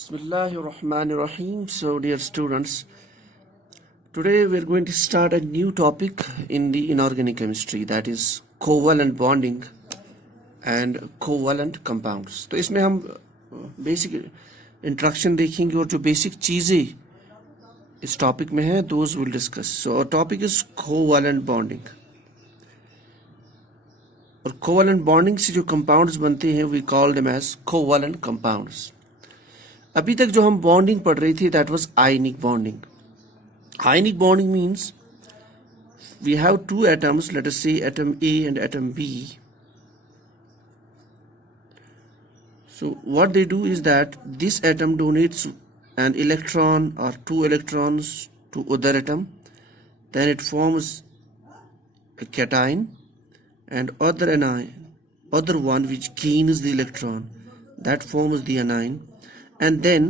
Bismillahirrahmanirrahim. So, dear students, today we are going to start a new topic in the inorganic chemistry, that is covalent bonding and covalent compounds. तो इसमें हम basic introduction देखेंगे और जो basic चीज़ें इस topic में हैं those we'll discuss. So, our topic is covalent bonding. और covalent bonding से जो compounds बनते हैं we call them as covalent compounds. अभी तक जो हम बॉन्डिंग पढ़ रही थी that was ionic bonding. Ionic bonding means we have two atoms, let us say atom A and atom B. So what they do is that this atom donates an electron or two electrons to other atom, then it forms a cation, and other one which gains the electron, that forms the anion. And then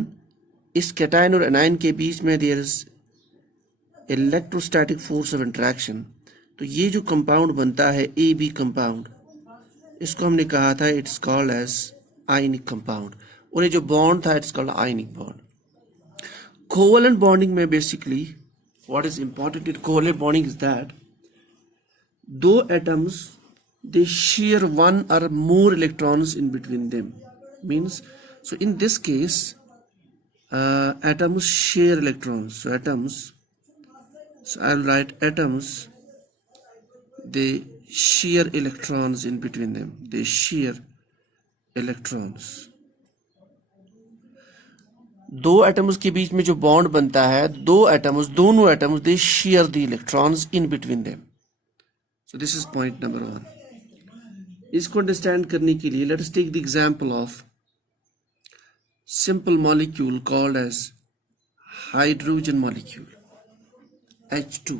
इस cation और anion के बीच में there is electrostatic force of interaction. तो ये जो compound बनता है ए बी कंपाउंड, इसको हमने कहा था it's called as ionic compound. और ये जो बॉन्ड था it's called ionic bond. Covalent bonding में basically what is important in covalent bonding is that दो atoms they share one or more electrons in between them. Means so in this case atoms share electrons. So I'll write atoms, they share electrons in between them. They share electrons. दो atoms के बीच में जो bond बनता है, दोनों atoms they share the electrons in between them. So this is point number 1. इसको understand करने के लिए let us take the example of simple molecule called as hydrogen molecule, H2.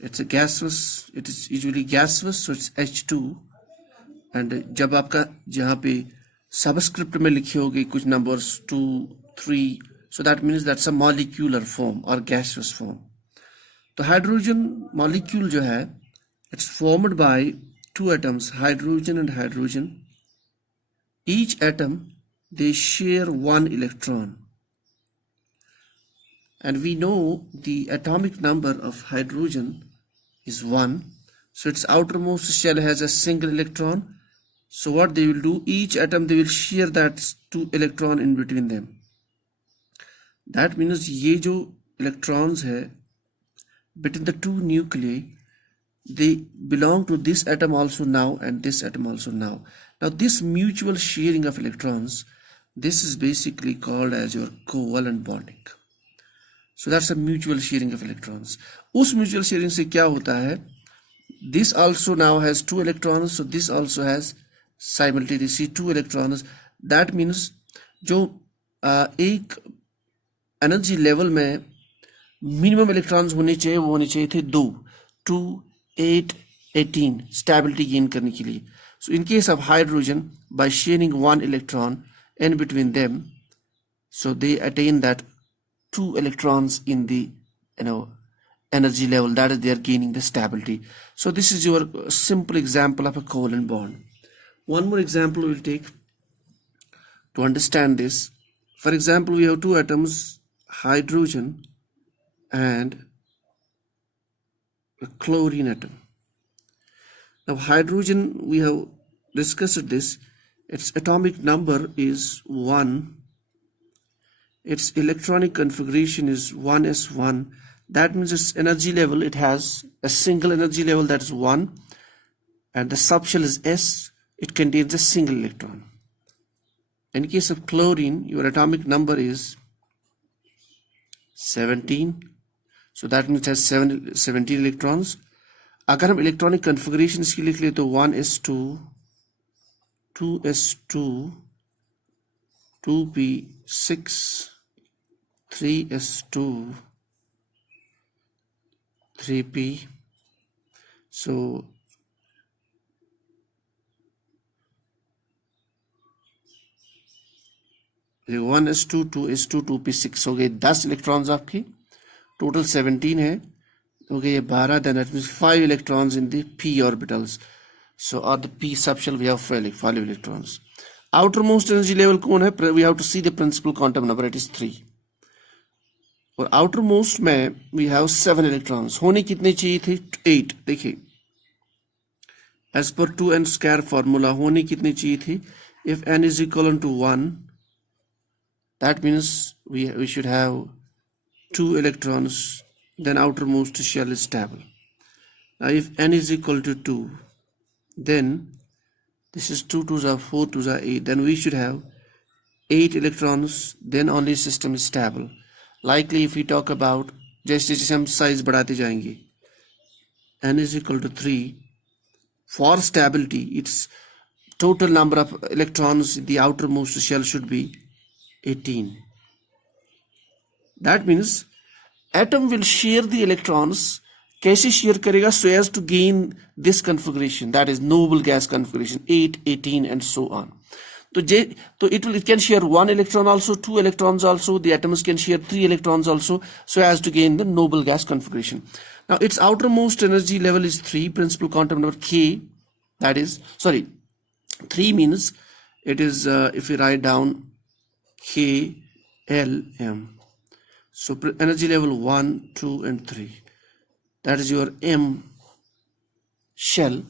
It's a gaseous, it is usually gaseous, so it's H2. and जब आपका जहाँ पे subscript में लिखे होगे कुछ numbers 2, 3, so that means that's a molecular form or gaseous form. तो hydrogen molecule जो है it's formed by two atoms, hydrogen and hydrogen. Each atom they share one electron, and we know the atomic number of hydrogen is 1, so its outermost shell has a single electron. So what they will do, each atom they will share that two electron in between them. That means ये जो electrons है between the two nuclei, they belong to this atom also now and this atom also now. Now this mutual sharing of electrons, this is basically called as your covalent bonding. So that's a mutual sharing of electrons. उस mutual sharing से क्या होता है, this also now has two electrons, so this also has simultaneously two electrons. That means जो एक energy level में minimum electrons होने चाहिए वो होने चाहिए थे 2, 8, 18 स्टेबिलिटी गेन करने के लिए. So in case of hydrogen, by sharing one electron in between them, so they attain that 2 electrons in the energy level, that is they are gaining the stability. So this is your simple example of a covalent bond. One more example we will take to understand this. For example, we have two atoms, hydrogen and a chlorine atom. Now hydrogen, we have discussed this, its atomic number is 1, its electronic configuration is 1s1. That means its energy level, it has a single energy level, that is 1, and the subshell is S, it contains a single electron. In case of chlorine, your atomic number is 17, so that means it has 17 electrons. अगर हम electronic configuration इसकी लिख ले तो 1s2, 2s2, 2p6, 3s2, 3p. So 1s2, 2s2, 2p6 हो गए 10 electrons आपकी. Total 17 है, हो गए 12. then that means 5 electrons in the p orbitals. So on the p subshell we have 5 electrons. outermost energy level कौन है? We have to see the principal quantum number, it is 3. और outermost में we have 7 electrons. होने कितने चाहिए थे? 8. देखिए, as per 2n square formula होने कितने चाहिए थे? If n is equal to 1, that means we should have 2 electrons, then outermost shell is stable. Now if n is equal to 2, then this is 2 2s are 4 2s are 8, then we should have 8 electrons, then only system is stable. Likely if we talk about जैसे जैसे हम size बढ़ाते जाएंगे, n is equal to 3, for stability its total number of electrons in the outermost shell should be 18. That means atom will share the electrons. कैसे share करेगा? So as to gain this configuration, that is noble gas configuration, 8 18 and so on. So it can share 1 electron also, 2 electrons also, the atoms can share 3 electrons also, so as to gain the noble gas configuration. Now its outermost energy level is 3, principal quantum number K, that is, sorry, 3 means it is, if we write down K L M, so energy level 1 2 and 3, that is your M shell.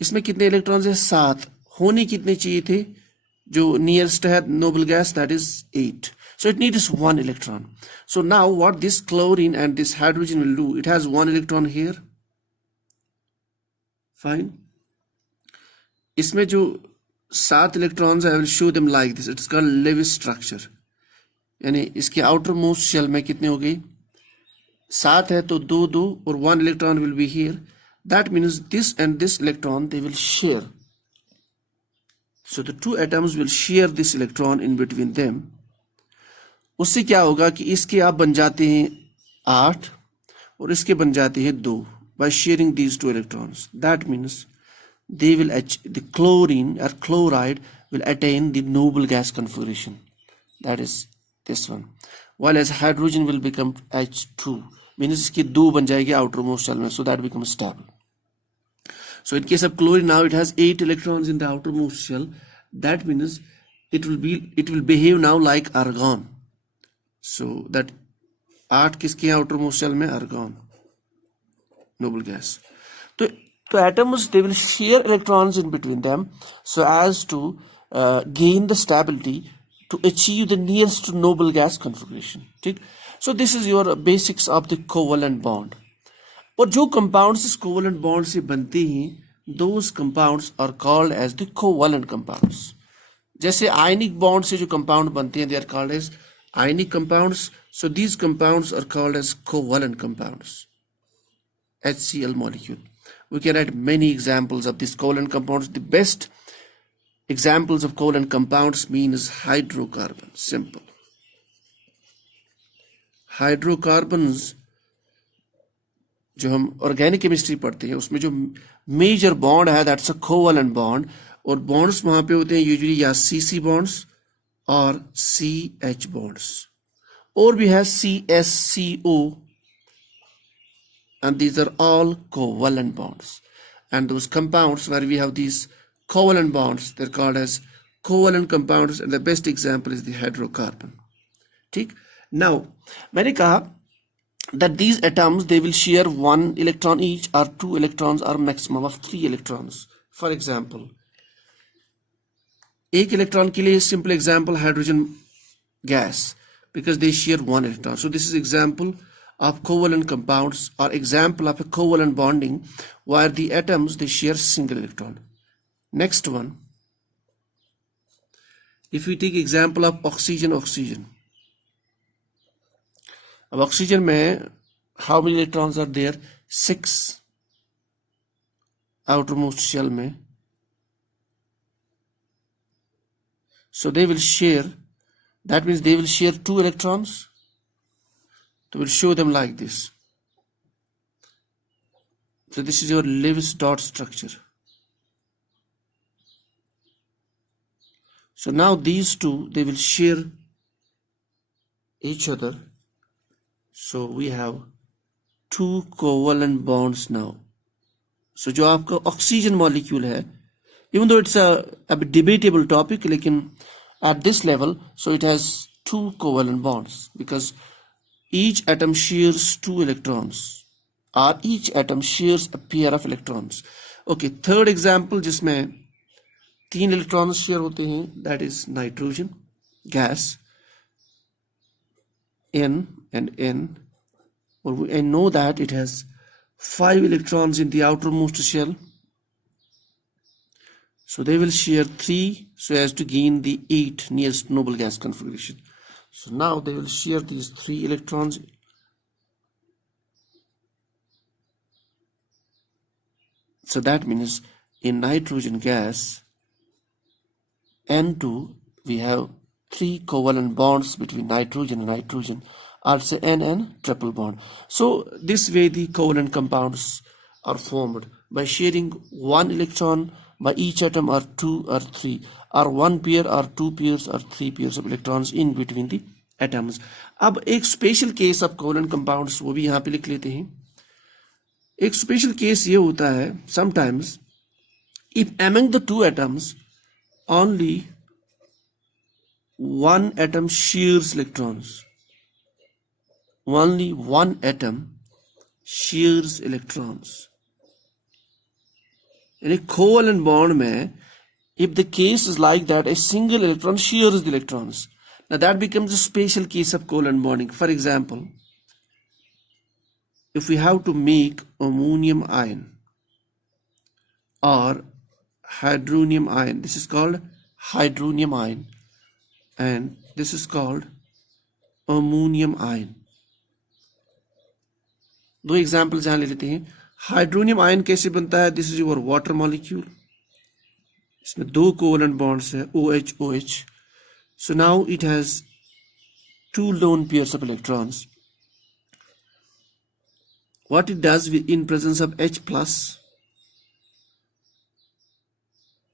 इसमें कितने electrons है? 7. होने कितने चाहिए थे? जो nearest है noble gas, that is 8. So it needs 1 electron. So now what this chlorine and this hydrogen will do, it has 1 electron here. Fine. इसमें जो 7 electrons, I will show them like this. It's called Lewis structure. यानी इसके outermost shell में कितने हो गई? 7 है तो 2 2 और 1 electron will be here. That means this and this electron they will share. So the two atoms will share this electron in between them. उससे क्या होगा कि इसके आप बन जाते हैं 8 और इसके बन जाते हैं 2 by sharing these two electrons. That means they will the chlorine or chloride will attain the noble gas configuration. That is this one. While as hydrogen will become H2, means इसकी 2 बन जाएगी outermost shell में, so that becomes stable. So in case of chlorine, now it has 8 electrons in the outermost shell. That means it will behave now like argon. So that 8 किसके outermost shell में? Argon, noble gas. So atoms, they will share electrons in between them so as to gain the stability to achieve the nearest to noble gas configuration. ठीक? So this is your basics of the covalent bond. और जो compounds इस covalent bond से बनते हैं, those compounds are called as the covalent compounds. जैसे ionic bond से जो compound बनते हैं, they are called as ionic compounds. So these compounds are called as covalent compounds. HCl molecule. We can write many examples of these covalent compounds. The best examples of covalent compounds means hydrocarbon. Simple. Hydrocarbons जो हम organic chemistry पढ़ते हैं उसमें जो major bond है that's a covalent bond, और bonds वहां पे होते हैं यूजुअली या CC बॉन्ड्स और CH बॉन्ड्स, और भी है CSCO, and these are all covalent bonds. And those compounds where we have these covalent bonds, they're called as covalent compounds, and the best example is the hydrocarbon. ठीक? Now मैंने कहा that these atoms they will share 1 electron each or 2 electrons or maximum of 3 electrons. For example, एक electron के लिए simple example hydrogen gas, because they share 1 electron. So this is example of covalent compounds or example of a covalent bonding where the atoms they share single electron. Next one, if we take example of oxygen. अब oxygen में how many electrons are there? 6 outermost shell में. So they will share, that means they will share 2 electrons. So we'll show them like this. So this is your Lewis dot structure. So now these two they will share each other. So we have 2 covalent bonds now. So जो आपका oxygen molecule है even though it's a bit debatable topic, लेकिन at this level, so it has two covalent bonds because each atom shares two electrons or each atom shares a pair of electrons. Okay, third example जिसमें तीन electrons share होते हैं, that is nitrogen gas, N and N. Well, I know that it has 5 electrons in the outermost shell, so they will share 3 so as to gain the 8 nearest noble gas configuration. So now they will share these 3 electrons. So that means in nitrogen gas N2 we have 3 covalent bonds between nitrogen and nitrogen, or say N triple bond. So this way the covalent compounds are formed by sharing 1 electron by each atom, or 2 or 3, or 1 pair or 2 pairs or 3 pairs of electrons in between the atoms. अब एक special case of covalent compounds वो भी यहाँ पे लिख लेते हैं. एक स्पेशल केस ये होता है sometimes if among the two atoms only one atom shares electrons, only one atom shares electrons. In a covalent bond में, if the case is like that, a single electron shares the electrons. Now that becomes a special case of covalent bonding. For example, if we have to make ammonium ion or hydronium ion, this is called hydronium ion and this is called ammonium ion. दो examples यहाँ ले लेते हैं. Hydronium ion कैसे बनता है? This is your water molecule, इसमें 2 covalent bonds है OH OH. So now it has 2 lone pairs of electrons. What it does in presence of H plus,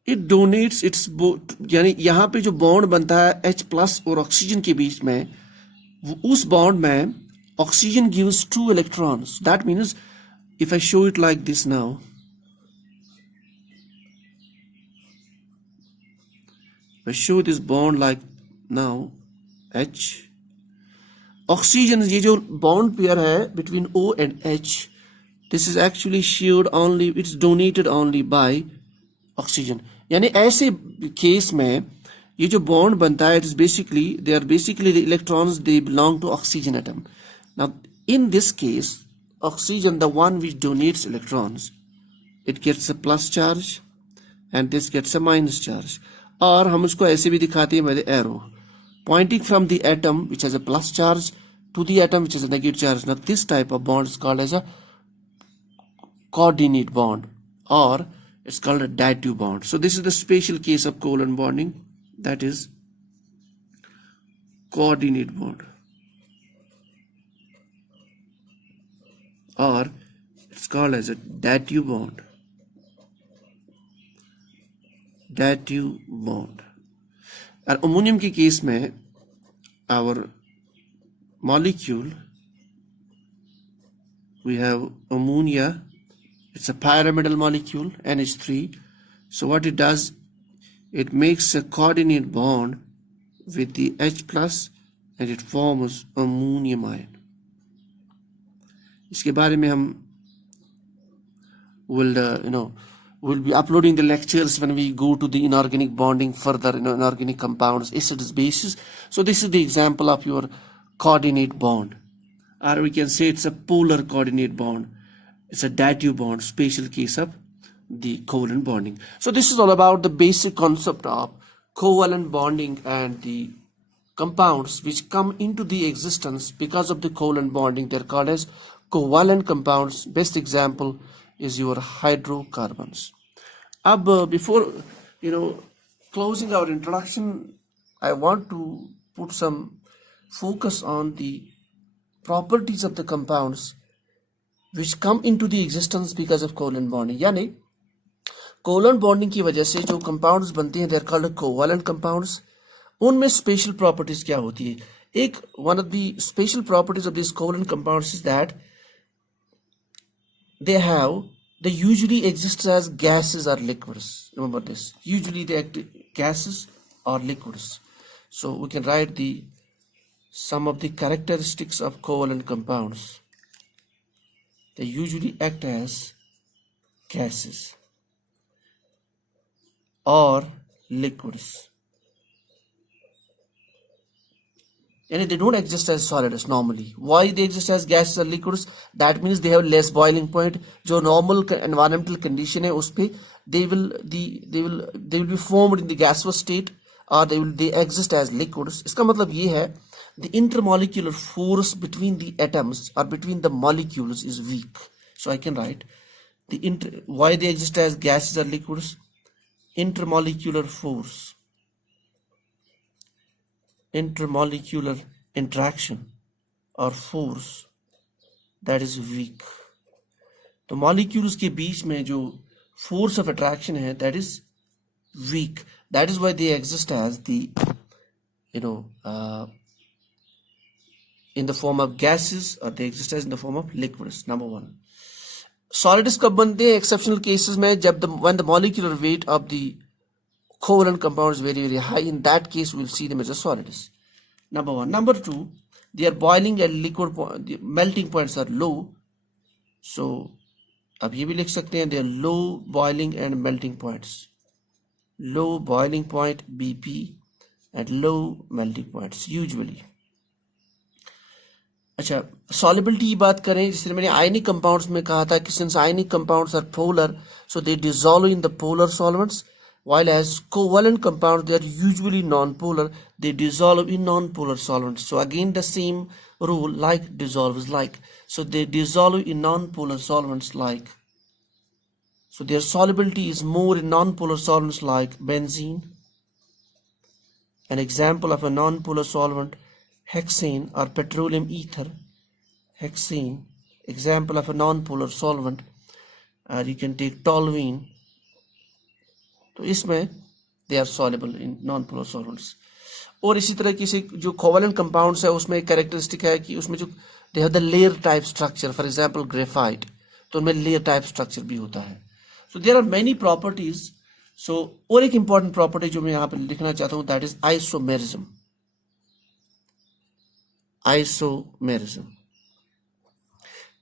it donates its, यानी यहाँ पे जो बॉन्ड बनता है H plus और oxygen के बीच में, उस बॉन्ड में oxygen gives 2 electrons. That means if I show it like this now, if I show this bond like now H, oxygen, ये जो bond pair है between O and H, this is actually shared only, it's donated only by oxygen. यानी ऐसे case में ये जो bond बनता है, it is basically, they are basically the electrons, they belong to oxygen atom. Now in this case, oxygen, the one which donates electrons, it gets a plus charge and this gets a minus charge. और हम उसको ऐसे भी दिखाते हैं by the arrow pointing from the atom which has a plus charge to the atom which has a negative charge. Now this type of bond is called as a coordinate bond, or it's called a dative bond. So this is the special case of covalent bonding, that is coordinate bond, or it's called as a dative bond. Dative bond. और ammonium के case में our molecule, we have ammonia, it's a pyramidal molecule NH3. So what it does, it makes a coordinate bond with the H plus and it forms ammonium ion. इसके बारे में हम we'll be uploading the lectures when we go to the inorganic bonding further, inorganic compounds, acids, bases. So this is the example of your coordinate bond, or we can say it's a polar coordinate bond. It's a dative bond, special case of the covalent bonding. So this is all about the basic concept of covalent bonding and the compounds which come into the existence because of the covalent bonding. They're called as covalent compounds. Best example is your hydrocarbons. Before closing our introduction, I want to put some focus on the properties of the compounds which come into the existence because of covalent bonding. यानी covalent bonding की वजह से जो compounds बनते हैं, they are called covalent compounds. उनमें special properties क्या होती है? एक one of the special properties of these covalent compounds is that they have they usually exist as gases or liquids. Remember this. Usually they act gases or liquids. So we can write some of the characteristics of covalent compounds. They usually act as gases or liquids. And they don't exist as solids normally. Why they exist as gases or liquids? That means they have less boiling point. जो normal environmental condition है उसपे they will be formed in the gaseous state or they exist as liquids. इसका मतलब ये है the intermolecular force between the atoms or between the molecules is weak. So I can write why they exist as gases or liquids. Intermolecular force, intermolecular interaction or force that is weak. तो molecules के बीच में जो force of attraction है that is weak. That is why they exist as the in the form of gases or they exist as in the form of liquids. Number one. Solids कब बनते हैं exceptional cases में जब when the molecular weight of the covalent compound is very high. In that case we will see them as solids. Number one. Number two, they are boiling at liquid point, the melting points are low. So अब ये भी लिख सकते हैं they are low boiling and melting points. Low boiling point BP and low melting points usually. अच्छा solubility की बात करें जिसने मैंने ionic compounds में कहा था कि since ionic compounds are polar so they dissolve in the polar solvents, while as covalent compounds they are usually non-polar, they dissolve in non-polar solvents. So again the same rule, like dissolves like, so they dissolve in non-polar solvents like, so their solubility is more in non-polar solvents like benzene. An example of a non-polar solvent, hexane or petroleum ether. Hexane, example of a non-polar solvent. You can take toluene. तो इसमें they are soluble in non-polar solvents. और इसी तरह की जो covalent compounds है उसमें एक characteristic है कि उसमें जो they have the layer type structure. For example graphite, तो उनमें layer type structure भी होता है. So there are many properties. So और एक important property जो मैं यहाँ पे लिखना चाहता हूँ that is isomerism. Isomerism.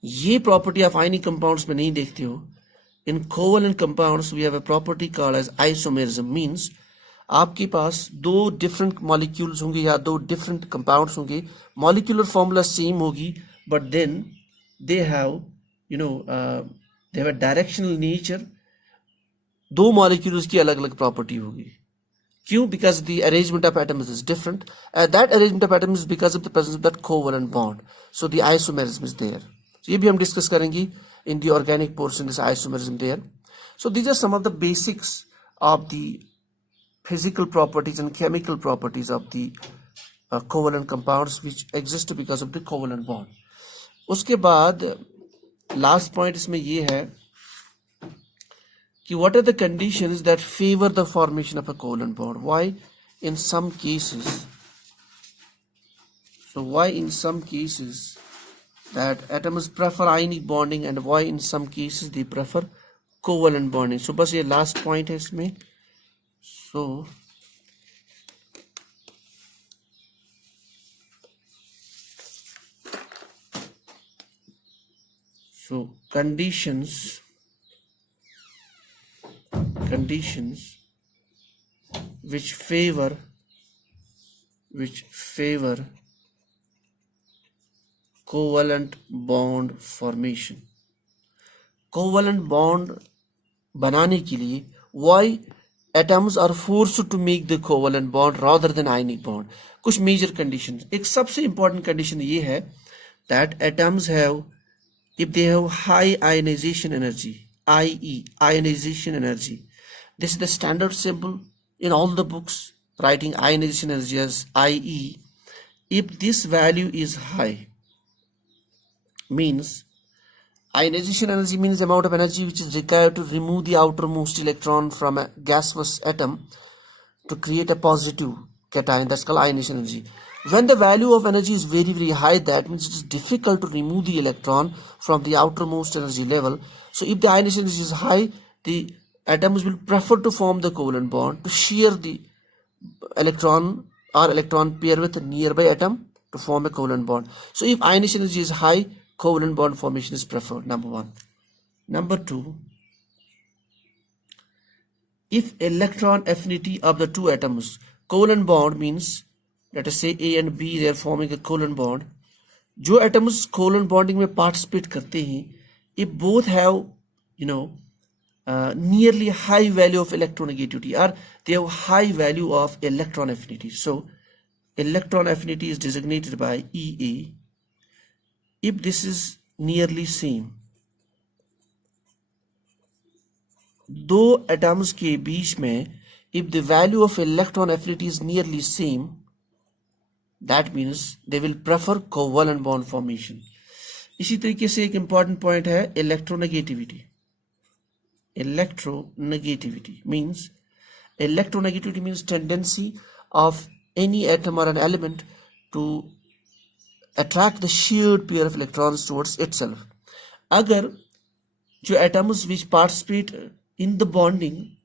ये property आप ionic compounds में नहीं देखते हो. In covalent compounds we have a property called as isomerism. Means आपके पास दो different molecules होंगे या दो different compounds होंगे, molecular formula same होगी, but then they have they have a directional nature. दो molecules की अलग अलग property होगी. क्यों? Because the arrangement of atoms is different. That arrangement of atoms is because of the presence of that covalent bond. So the isomerism is there. So ये भी हम discuss करेंगे in the organic portion, this isomerism there. So these are some of the basics of the physical properties and chemical properties of the covalent compounds which exist because of the covalent bond. उसके बाद last point इसमें ये है कि what are the conditions that favor the formation of a covalent bond? Why in some cases that atoms prefer ionic bonding and why in some cases they prefer covalent bonding. So बस ये last point है इसमें. So conditions which favor covalent bond formation. Covalent bond बनाने के लिए why atoms are forced to make the covalent bond rather than ionic bond. कुछ major conditions. एक सबसे important condition ये है that atoms have, if they have high ionization energy, IE, ionization energy. This is the standard symbol in all the books, writing ionization energy as IE. If this value is high, means ionization energy means amount of energy which is required to remove the outermost electron from a gaseous atom to create a positive cation. That's called ionization energy. When the value of energy is very high, that means it is difficult to remove the electron from the outermost energy level. So if the ionization energy is high, the atoms will prefer to form the covalent bond to shear the electron or electron pair with a nearby atom to form a covalent bond. So if ionization energy is high, covalent bond formation is preferred, number one. Number two, if electron affinity of the two atoms, covalent bond means, let us say A and B, they are forming a covalent bond. जो atoms covalent bonding में participate करते हैं, if both have, nearly high value of electronegativity, or they have high value of electron affinity. So electron affinity is designated by EA. If this is nearly same, दो atoms के बीच में, if the value of electron affinity is nearly same, that means they will prefer covalent bond formation. इसी तरीके से एक important point है electronegativity. Electronegativity means tendency of any atom or an element to attract the shared pair of electrons towards itself. अगर जो atoms which participate in the bonding,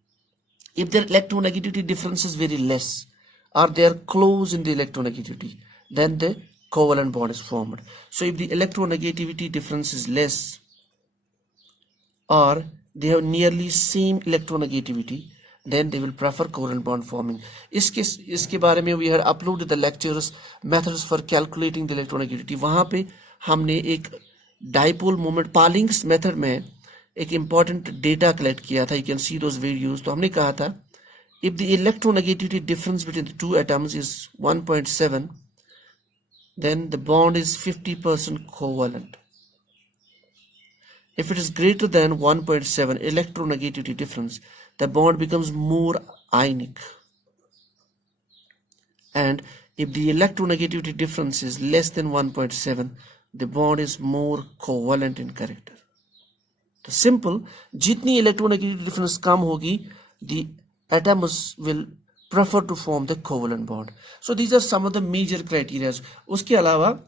if their electronegativity difference is very less, or they are close in the electronegativity, then the covalent bond is formed. So if the electronegativity difference is less, or they have nearly same electronegativity, then they will prefer covalent bond forming. इसके बारे में we had uploaded the lectures, methods for calculating the electronegativity. वहाँ पे हमने एक dipole moment Pauling's method में एक important data collect किया था. You can see those videos. तो हमने कहा था, if the electronegativity difference between the two atoms is 1.7, then the bond is 50% covalent. If it is greater than 1.7 electronegativity difference, the bond becomes more ionic. And if the electronegativity difference is less than 1.7, the bond is more covalent in character. So simple, jitni electronegativity difference kam hogi, the atoms will prefer to form the covalent bond. So these are some of the major criteria. उसके अलावा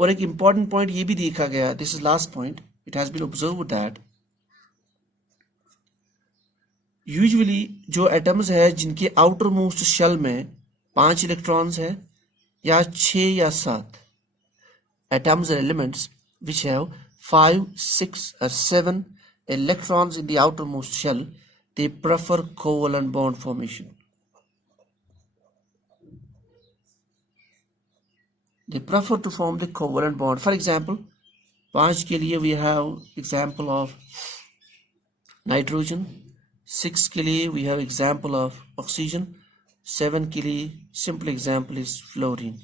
और एक important point ये भी देखा गया, this is last point, it has been observed that usually जो atoms है जिनके outermost shell में 5 electrons है या 6 या 7 atoms or elements which have 5, 6 or 7 electrons in the outermost shell, they prefer covalent bond formation. They prefer to form the covalent bond. For example, 5 के लिए we have example of nitrogen, 6 के लिए we have example of oxygen, 7 के लिए simple example is fluorine.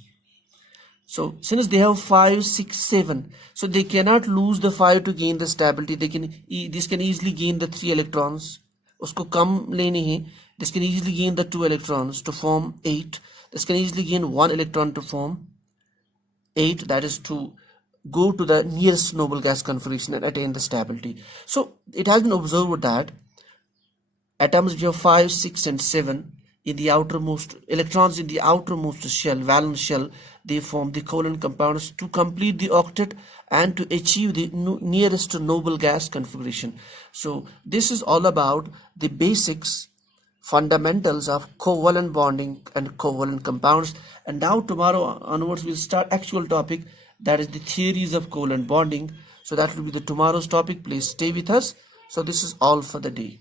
So since they have 5, 6, 7, so they cannot lose the 5 to gain the stability. This can easily gain the 3 electrons. उसको कम लेनी है. This can easily gain the 2 electrons to form 8. This can easily gain 1 electron to form 8. That is to go to the nearest noble gas configuration and attain the stability. So it has been observed that atoms which have 5, 6, and 7 in the outermost electrons in the outermost shell, valence shell, they form the covalent compounds to complete the octet and to achieve the nearest noble gas configuration. So this is all about the basics, fundamentals of covalent bonding and covalent compounds. And now tomorrow onwards we'll start actual topic, that is the theories of covalent bonding. So that will be the tomorrow's topic. Please stay with us. So this is all for the day.